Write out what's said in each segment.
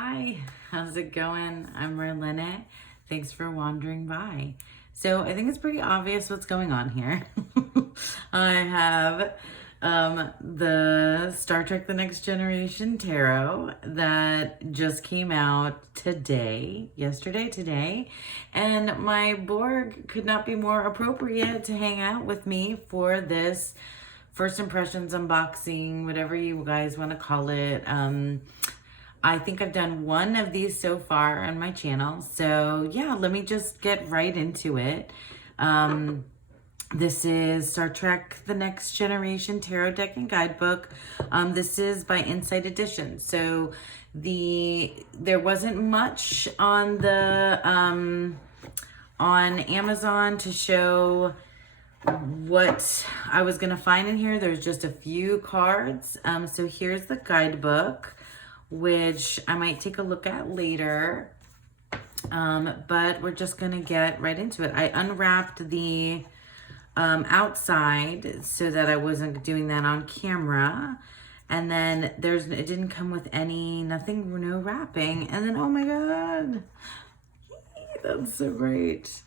Hi, how's it going? I'm Merlinette. Thanks for wandering by. So I think it's pretty obvious what's going on here. I have the Star Trek The Next Generation Tarot that just came out today, and my Borg could not be more appropriate to hang out with me for this first impressions unboxing, whatever you guys want to call it. I think I've done one of these so far on my channel. So yeah, let me just get right into it. This is Star Trek The Next Generation Tarot Deck and Guidebook. This is by Insight Edition. So there wasn't much on the on Amazon to show what I was gonna find in here. There's just a few cards. So here's the guidebook, which I might take a look at later. But we're just gonna get right into it. I unwrapped the outside so that I wasn't doing that on camera. And then it didn't come with no wrapping. And then, oh my God, that's so great.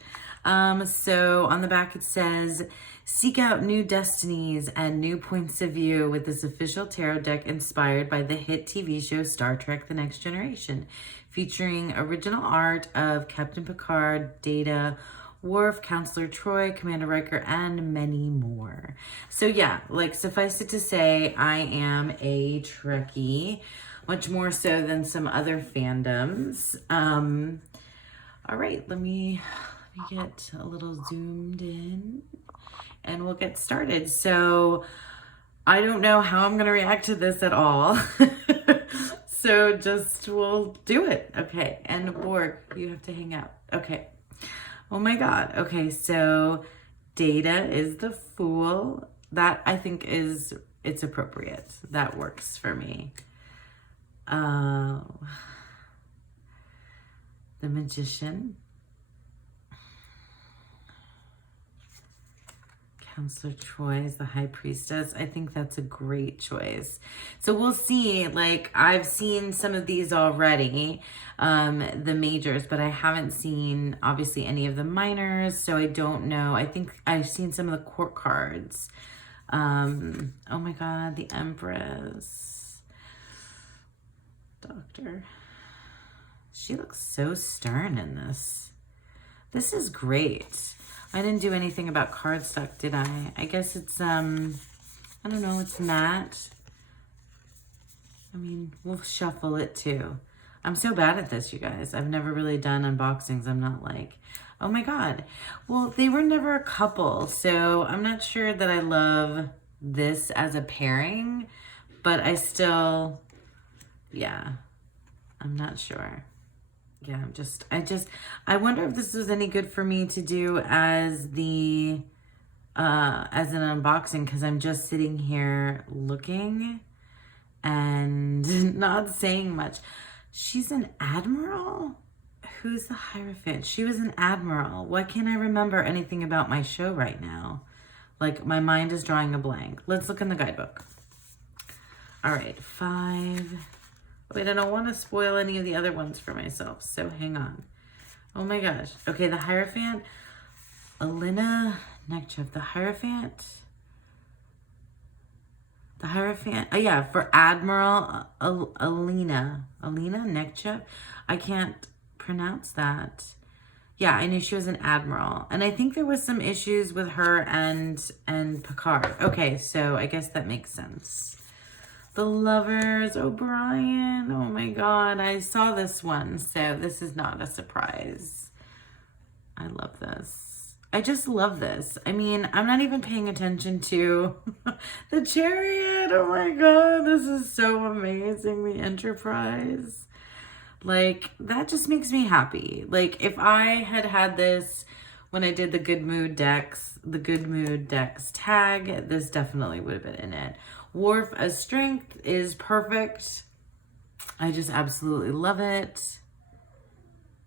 So on the back it says, seek out new destinies and new points of view with this official tarot deck inspired by the hit TV show Star Trek The Next Generation, featuring original art of Captain Picard, Data, Worf, Counselor Troy, Commander Riker, and many more. So yeah, like, suffice it to say, I am a Trekkie, much more so than some other fandoms. All right, let me get a little zoomed in and we'll get started. So I don't know how I'm gonna react to this at all. So we'll do it. Okay, and Borg, you have to hang out. Okay. Oh my God. Okay, so Data is the Fool. That I think it's appropriate. That works for me. The Magician. Counselor Troy is the High Priestess. I think that's a great choice. So we'll see. Like, I've seen some of these already, the majors, but I haven't seen, obviously, any of the minors, so I don't know. I think I've seen some of the court cards. Oh my God, the Empress. Doctor. She looks so stern in this. This is great. I didn't do anything about cardstock, did I? I guess it's, I don't know, it's matte. I mean, we'll shuffle it too. I'm so bad at this, you guys. I've never really done unboxings. I'm not like, oh my God. Well, they were never a couple, so I'm not sure that I love this as a pairing, but yeah, I'm not sure. Yeah, I wonder if this was any good for me to do as an unboxing, because I'm just sitting here looking and not saying much. She's an admiral? Who's the Hierophant? She was an admiral. Why can't I remember anything about my show right now? Like, my mind is drawing a blank. Let's look in the guidebook. All right, 5... Wait, I don't want to spoil any of the other ones for myself, so hang on. Oh my gosh. Okay, the Hierophant. Alina Nekchev. The Hierophant. Oh yeah, for Admiral Alina Nekchev. I can't pronounce that. Yeah, I knew she was an admiral. And I think there was some issues with her and Picard. Okay, so I guess that makes sense. The Lovers, O'Brien. Oh my God, I saw this one, so this is not a surprise. I love this. I just love this. I mean, I'm not even paying attention to the Chariot. Oh my God, this is so amazing. The Enterprise. Like, that just makes me happy. Like, if I had this when I did the Good Mood Decks tag, this definitely would have been in it. Worf as Strength is perfect. I just absolutely love it.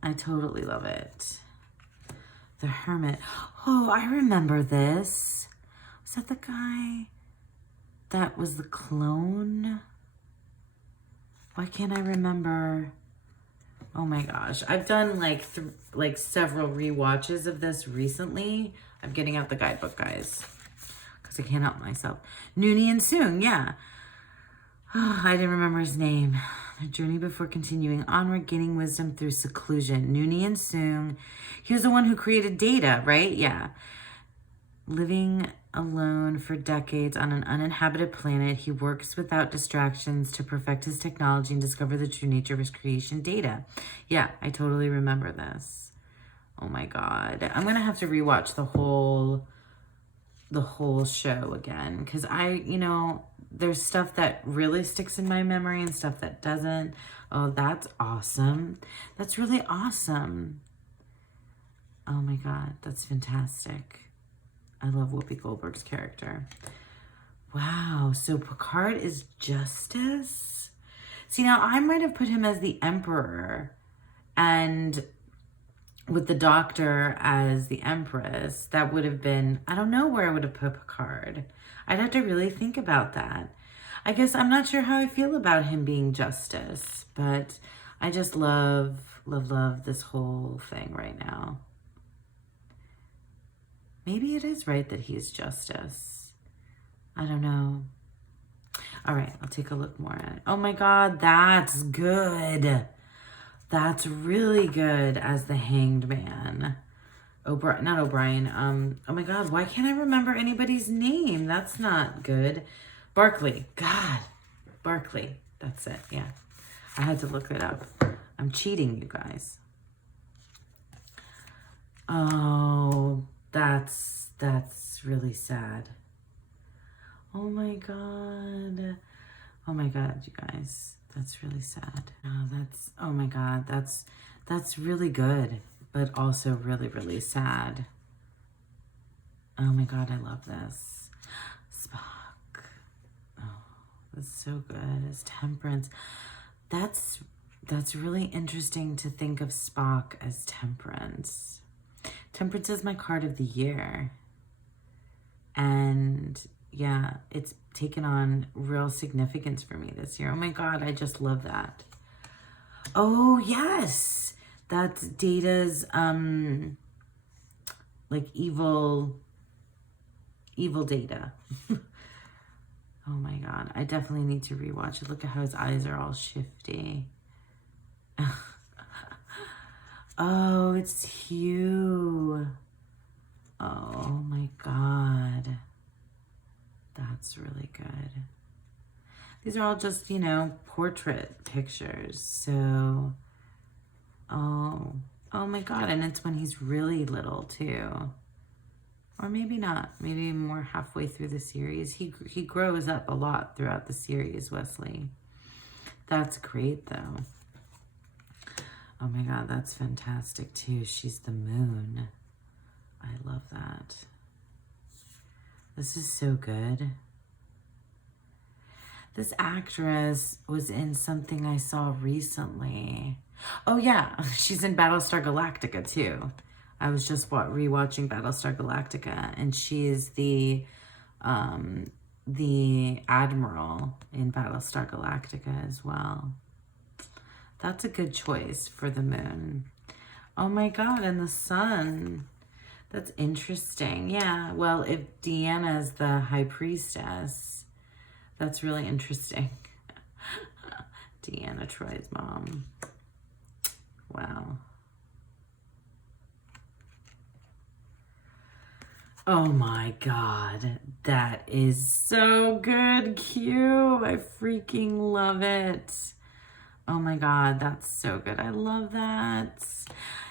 I totally love it. The Hermit. Oh, I remember this. Was that the guy that was the clone? Why can't I remember Oh my gosh. I've done like several rewatches of this recently. I'm getting out the guidebook, guys, because I can't help myself. Nooney and Soong, yeah. Oh, I didn't remember his name. A journey before continuing onward, gaining wisdom through seclusion. Nooney and Soong. He was the one who created Data, right? Yeah. Living alone for decades on an uninhabited planet, he works without distractions to perfect his technology and discover the true nature of his creation, Data. Yeah, I totally remember this. Oh my God. I'm going to have to rewatch the whole show again, because there's stuff that really sticks in my memory and stuff that doesn't. Oh, that's awesome. That's really awesome. Oh my God, that's fantastic. I love Whoopi Goldberg's character. Wow, so Picard is Justice? See, now I might have put him as the Emperor and with the Doctor as the Empress. That would have been, I don't know where I would have put Picard. I'd have to really think about that. I guess I'm not sure how I feel about him being Justice, but I just love this whole thing right now. Maybe it is right that he's Justice. I don't know. All right, I'll take a look more at it. Oh my God, that's good. That's really good as the Hanged Man. Not O'Brien. Oh my God, why can't I remember anybody's name? That's not good. Barkley. God. Barkley. That's it. Yeah. I had to look it up. I'm cheating, you guys. Oh, that's really sad. Oh my God. Oh my God, you guys. That's really sad. Oh my God, that's really good, but also really, really sad. Oh my God, I love this. Spock. Oh, that's so good. As Temperance. That's really interesting to think of Spock as Temperance. Temperance is my card of the year. And yeah, it's taken on real significance for me this year. Oh my God, I just love that. Oh yes, that's Data's like evil Data. Oh my God, I definitely need to rewatch it. Look at how his eyes are all shifty. Oh, it's Hugh. Oh my God. That's really good. These are all just, portrait pictures. So, oh my God. And it's when he's really little too. Or maybe not. Maybe more halfway through the series. He grows up a lot throughout the series, Wesley. That's great though. Oh my God, that's fantastic too. She's the moon. I love that. This is so good. This actress was in something I saw recently. Oh yeah, she's in Battlestar Galactica too. I was just rewatching Battlestar Galactica, and she is the admiral in Battlestar Galactica as well. That's a good choice for the moon. Oh my God, and the sun. That's interesting. Yeah, well, if Deanna is the high priestess, that's really interesting. Deanna Troy's mom. Wow. Oh my God, that is so good, Q. I freaking love it. Oh my God, that's so good. I love that.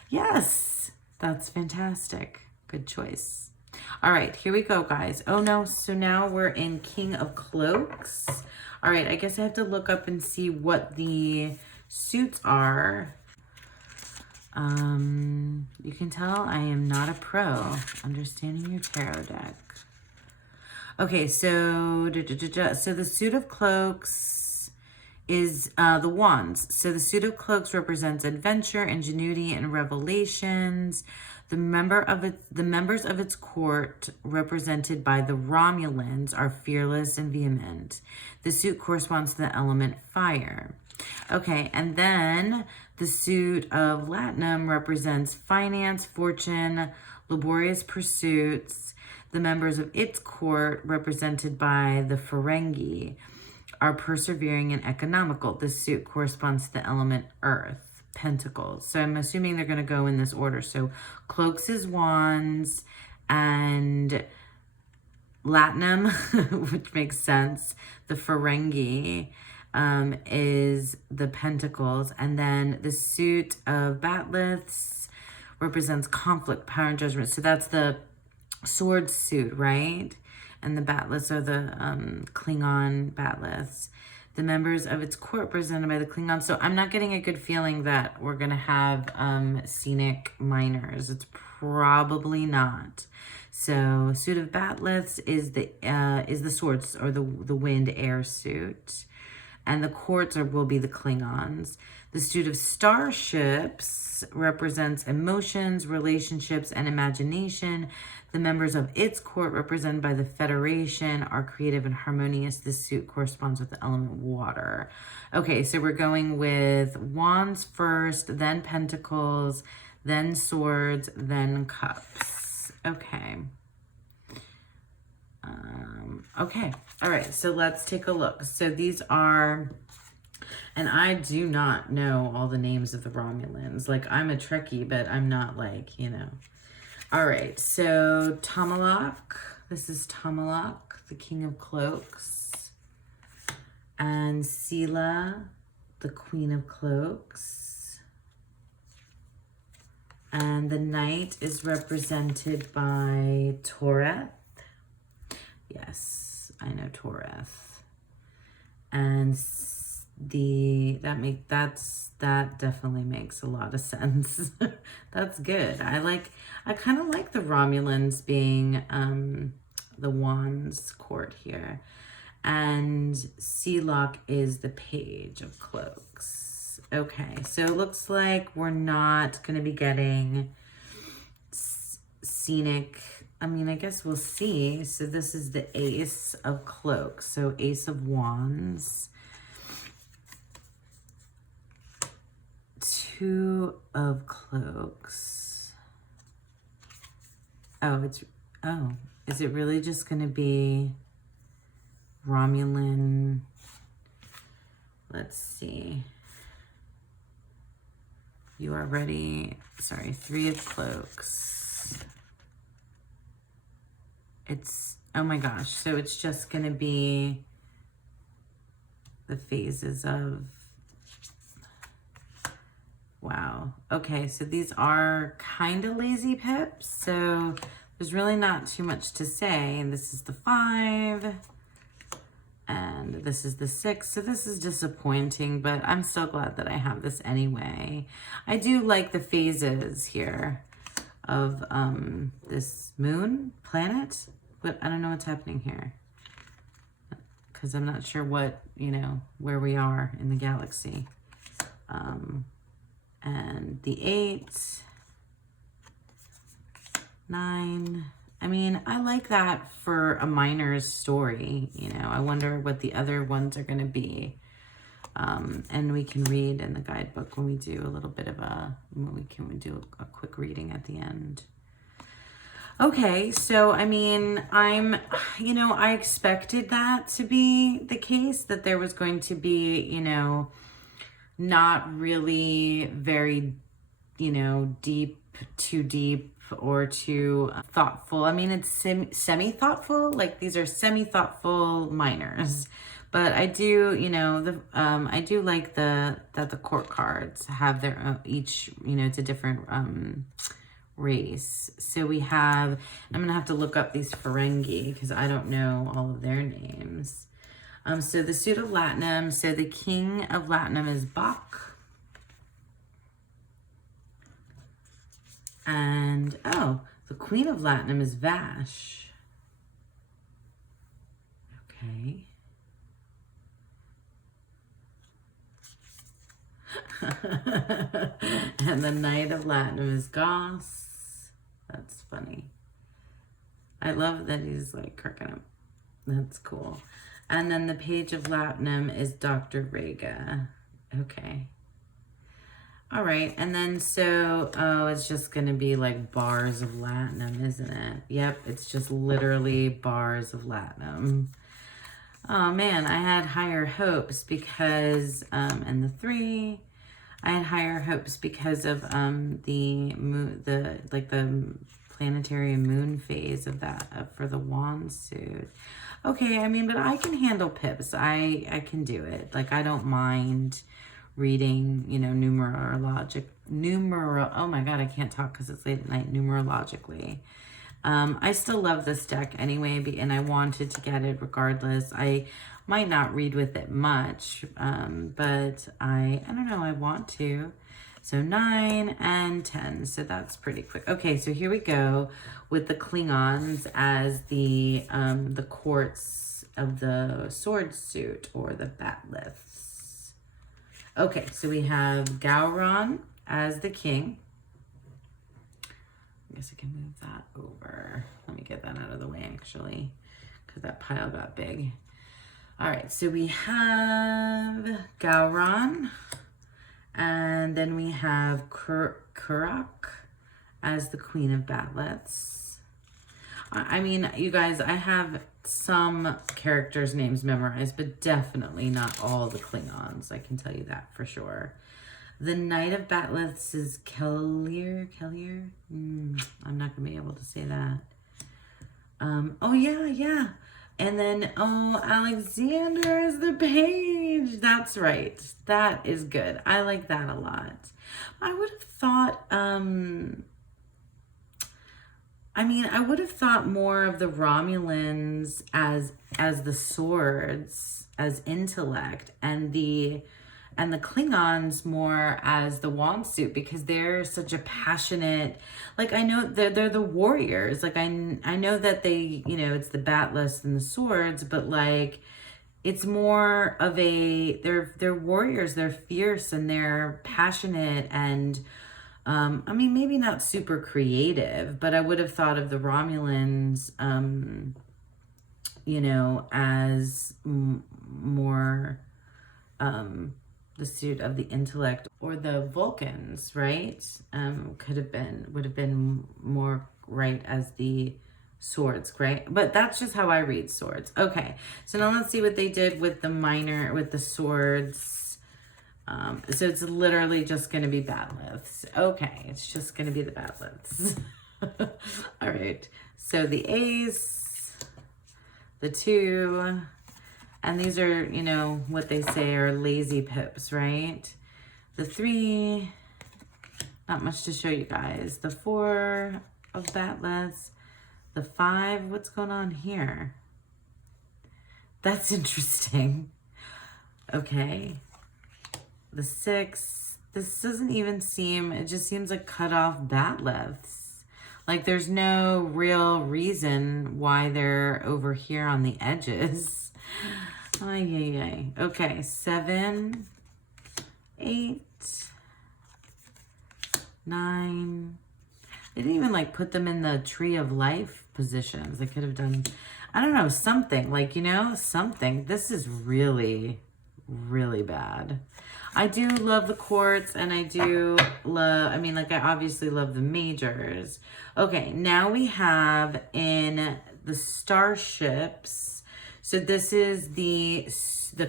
Yes, that's fantastic. Good choice. All right, here we go, guys. Oh no, so now we're in King of Cloaks. All right, I guess I have to look up and see what the suits are. You can tell I am not a pro understanding your tarot deck. Okay, so so the suit of cloaks is the wands. So the suit of cloaks represents adventure, ingenuity, and revelations. The members of its court, represented by the Romulans, are fearless and vehement. The suit corresponds to the element fire. Okay, and then the suit of Latinum represents finance, fortune, laborious pursuits. The members of its court, represented by the Ferengi, are persevering and economical. This suit corresponds to the element earth, pentacles. So I'm assuming they're going to go in this order. So Cloaks is wands, and Latinum, which makes sense. The Ferengi is the pentacles. And then the suit of Batliths represents conflict, power, and judgment. So that's the sword suit, right? And the Batliths are the Klingon Batliths. The members of its court represented by the Klingons. So I'm not getting a good feeling that we're going to have scenic miners. It's probably not. So suit of Batliths is the swords, or the wind air suit. And the courts will be the Klingons. The suit of starships represents emotions, relationships, and imagination. The members of its court, represented by the Federation, are creative and harmonious. This suit corresponds with the element water. Okay, so we're going with wands first, then pentacles, then swords, then cups. Okay. Okay. All right. So let's take a look. So these are, and I do not know all the names of the Romulans. Like, I'm a Trekkie, but I'm not like, you know. All right. So Tomalak. This is Tomalak, the King of Cloaks. And Sela, the Queen of Cloaks. And the Knight is represented by Toreth. Yes, I know Toreth. And that definitely makes a lot of sense. That's good. I kind of like the Romulans being the Wands court here. And Sealock is the Page of Cloaks. Okay, so it looks like we're not going to be getting scenic. I mean, I guess we'll see. So this is the Ace of Cloaks. So Ace of Wands. Two of Cloaks. Is it really just going to be Romulan? Let's see. You are ready. Sorry, Three of Cloaks. Oh my gosh, so it's just going to be the phases of, wow. Okay, so these are kind of lazy pips, so there's really not too much to say. And this is the 5, and this is the 6, so this is disappointing, but I'm so glad that I have this anyway. I do like the phases here of this moon, planet, but I don't know what's happening here because I'm not sure what, where we are in the galaxy. And the 8, 9, I mean, I like that for a miner's story, I wonder what the other ones are going to be. And we can read in the guidebook when we do a little bit of we do a quick reading at the end. Okay, so, I mean, I expected that to be the case, that there was going to be, not really very, too deep or too thoughtful. I mean, it's semi-thoughtful, like these are semi-thoughtful minors. But I do, I do like that the court cards have their own, each, it's a different race. So we have, I'm going to have to look up these Ferengi because I don't know all of their names. So the suit of Latinum, so the King of Latinum is Bach. And, the Queen of Latinum is Vash. Okay. And the Knight of Latinum is Goss. That's funny. I love that he's like cracking up. That's cool. And then the Page of Latinum is Dr. Rhaegar. Okay. All right, and then so, oh, it's just going to be like bars of latinum, isn't it? Yep, it's just literally bars of latinum. Oh man, I had higher hopes because, and the 3, I had higher hopes because of the moon, the planetary moon phase of that for the wand suit. Okay, I mean, but I can handle pips. I can do it. Like, I don't mind reading, you know, oh my God, I can't talk because it's late at night, numerologically. I still love this deck anyway, and I wanted to get it regardless. I might not read with it much, but I don't know, I want to. So 9 and 10, so that's pretty quick. Okay, so here we go with the Klingons as the courts of the sword suit or the batliths. Okay, so we have Gowron as the king. I guess I can move that over. Let me get that out of the way, actually, because that pile got big. All right, so we have Gowron, and then we have Kurak as the Queen of Batliths. I mean, you guys, I have some characters' names memorized, but definitely not all the Klingons. I can tell you that for sure. The Knight of Batliths is Kellier. I'm not going to be able to say that. Oh, yeah. And then, oh, Alexander is the page. That's right. That is good. I like that a lot. I would have thought, I would have thought more of the Romulans as the swords, as intellect, and the Klingons more as the wand suit, because they're such a passionate, like, I know they're the warriors. Like, I know that they, you know, it's the batliths and the swords, but like, it's more of a, they're warriors, they're fierce and they're passionate and, I mean, maybe not super creative, but I would have thought of the Romulans, you know, as more, the suit of the intellect, or the Vulcans, right? Would have been more right as the swords, right? But that's just how I read swords. Okay, so now let's see what they did with the swords. So it's literally just going to be batliths. Okay, it's just going to be the batliths. All right, so the ace, the 2, and these are, you know, what they say are lazy pips, right? The 3, not much to show you guys. The 4 of batliths. The 5, what's going on here? That's interesting. Okay. The 6, this doesn't even seem, it just seems like cut off batliths. Like, there's no real reason why they're over here on the edges. Ay. Okay, 7, 8, 9. They didn't even like put them in the tree of life positions. They could have done, I don't know, something like, you know, something. This is really, really bad. I do love the quartz, and I do love, I mean, like, I obviously love the majors. Okay, now we have in the starships. So this is the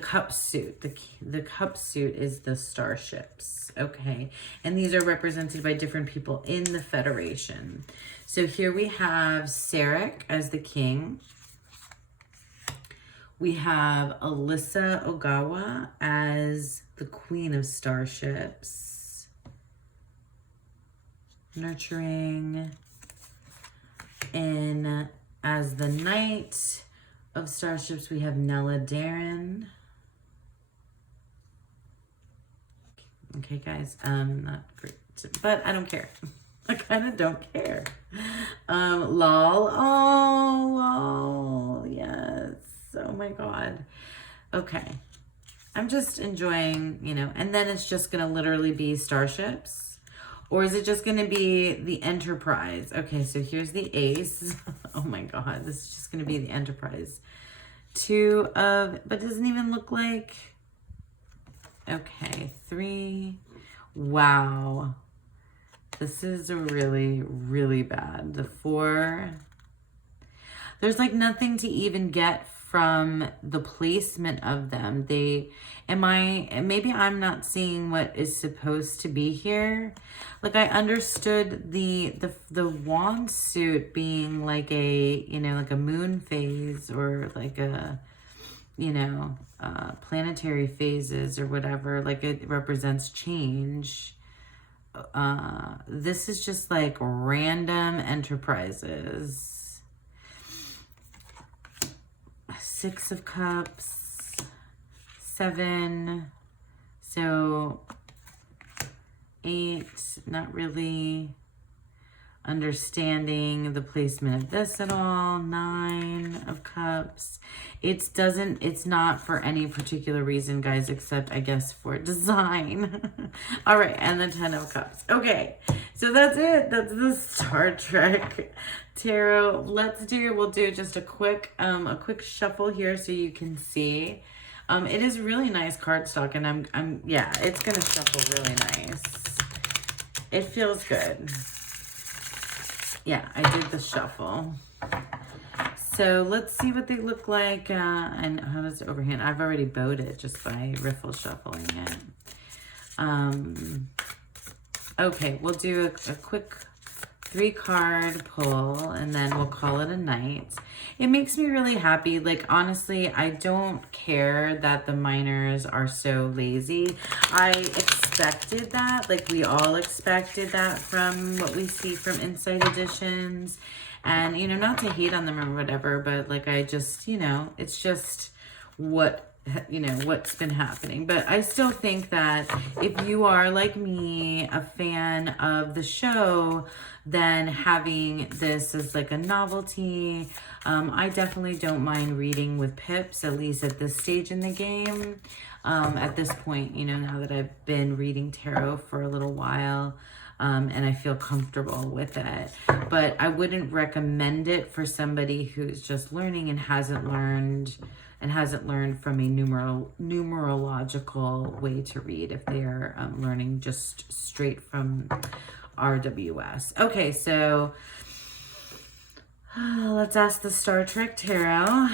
cup suit. The cup suit is the starships, okay? And these are represented by different people in the Federation. So here we have Sarek as the king. We have Alyssa Ogawa as the Queen of Starships. Nurturing. And as the Knight of Starships, we have Nella Darren. Okay, guys, not great, but I don't care. I kind of don't care. Lol. Oh, lol. Yes. Oh my God. Okay. I'm just enjoying, you know, and then it's just going to literally be starships. Or is it just going to be the Enterprise? Okay, so here's the ace. Oh my God, this is just going to be the Enterprise. 2 of, but it doesn't even look like, Okay, 3. Wow. This is really, really bad. The 4. There's like nothing to even get from the placement of them. Maybe I'm not seeing what is supposed to be here. Like I understood the wand suit being like a, like a moon phase or like a, planetary phases or whatever. Like it represents change. This is just like random enterprises. 6 of Cups, 7, so 8, not really understanding the placement of this at all. 9 of Cups. It's not for any particular reason, guys, except I guess for design. All right, and the 10 of Cups. Okay, so that's it. That's the Star Trek Tarot. We'll do just a quick shuffle here so you can see. It is really nice cardstock, and yeah, it's gonna shuffle really nice. It feels good. Yeah, I did the shuffle. So let's see what they look like. And how does it overhand? I've already bowed it just by riffle shuffling it. Okay, we'll do a quick 3-card pull and then we'll call it a night. It makes me really happy. Like, honestly, I don't care that the miners are so lazy. I expected that. Like, we all expected that from what we see from Inside Editions. And, not to hate on them or whatever, but like, I just, it's just what's been happening. But I still think that if you are, like me, a fan of the show, then having this as like a novelty, I definitely don't mind reading with pips, at least at this stage in the game. At this point, now that I've been reading tarot for a little while, and I feel comfortable with it. But I wouldn't recommend it for somebody who's just learning and hasn't learned from a numerological way to read, if they are learning just straight from RWS. Okay, so let's ask the Star Trek Tarot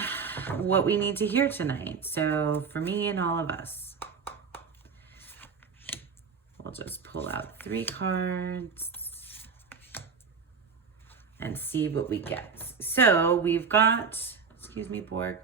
what we need to hear tonight. So for me and all of us, we'll just pull out 3 cards and see what we get. So we've got, excuse me, Borg.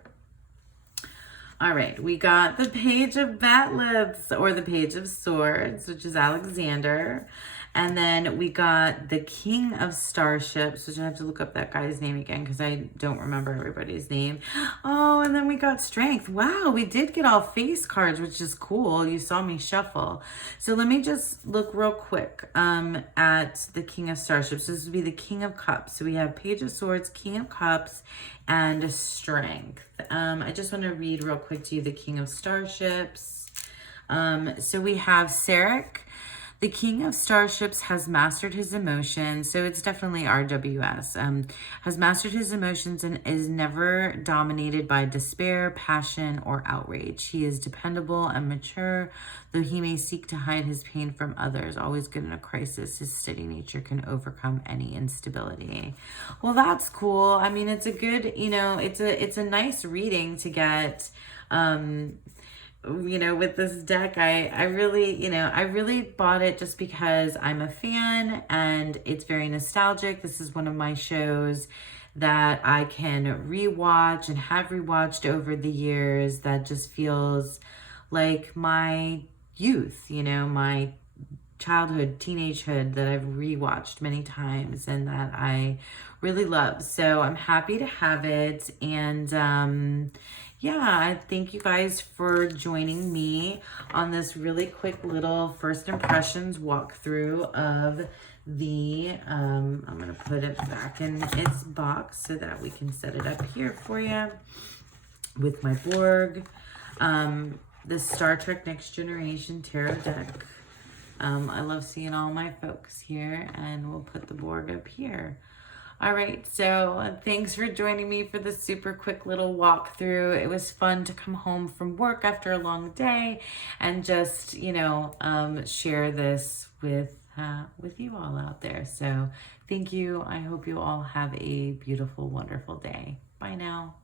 All right, we got the Page of Batlets, or the Page of Swords, which is Alexander. And then we got the King of Starships, which I have to look up that guy's name again because I don't remember everybody's name. Oh, and then we got Strength. Wow, we did get all face cards, which is cool. You saw me shuffle. So let me just look real quick at the King of Starships. This would be the King of Cups. So we have Page of Swords, King of Cups, and Strength. I just want to read real quick to you the King of Starships. So we have Sarek. The King of Starships has mastered his emotions, so it's definitely RWS, has mastered his emotions and is never dominated by despair, passion, or outrage. He is dependable and mature, though he may seek to hide his pain from others. Always good in a crisis, his steady nature can overcome any instability. Well, that's cool. I mean, it's a good, it's a nice reading to get, with this deck. I really bought it just because I'm a fan and it's very nostalgic. This is one of my shows that I can rewatch and have rewatched over the years that just feels like my youth, my childhood, teenagehood, that I've rewatched many times and that I really love. So I'm happy to have it. And yeah, I thank you guys for joining me on this really quick little first impressions walkthrough of the, I'm going to put it back in its box so that we can set it up here for you with my Borg. The Star Trek Next Generation Tarot deck. I love seeing all my folks here, and we'll put the Borg up here. All right, so thanks for joining me for this super quick little walkthrough. It was fun to come home from work after a long day and just, share this with you all out there. So thank you. I hope you all have a beautiful, wonderful day. Bye now.